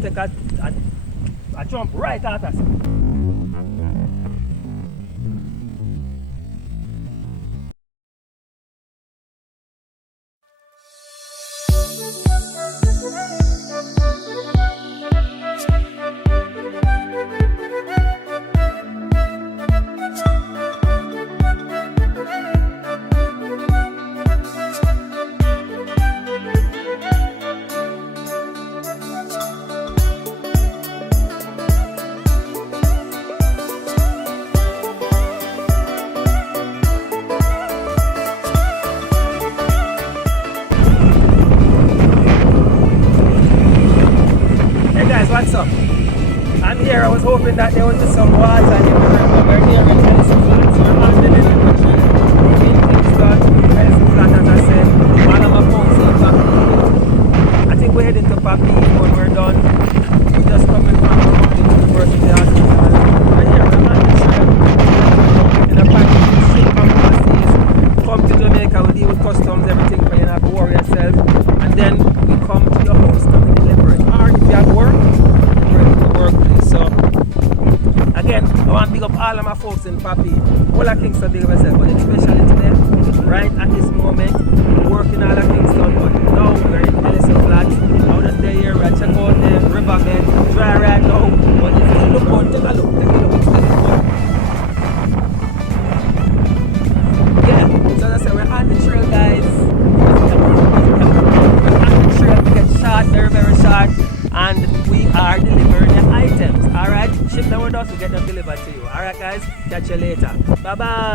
take a jump right at us. What's up? I'm here. I was hoping that there would be some water in the river. We're near the Edison Flat. So we're on the river trail. We're in Kingston, Edison Flat, as I said. One of my phones in Papi. I think we're heading to Papi when we're done. We're just coming from the University Hospital. We're here. We're on the trail. In a package to ship from overseas. Come to Jamaica, we deal with customs, everything, for you not to worry yourself. And then we come to your house and we deliver it. Or if you have work, workplace. So again, I want to pick up all of my folks in Papi. All of Kingston big of myself, but especially today, right at this moment, working all of Kingston, but now we're in Ellison Flat. Out of there here, we check out the riverbed, dry right now, but it's still look good. Take a look, it's still good. Yeah, so as I said, we're on the trail, guys. We're on the trail, we get short, very, very short. And we are delivering the items. Alright, ship them with us, we get them delivered to you. Alright guys, catch you later. Bye bye.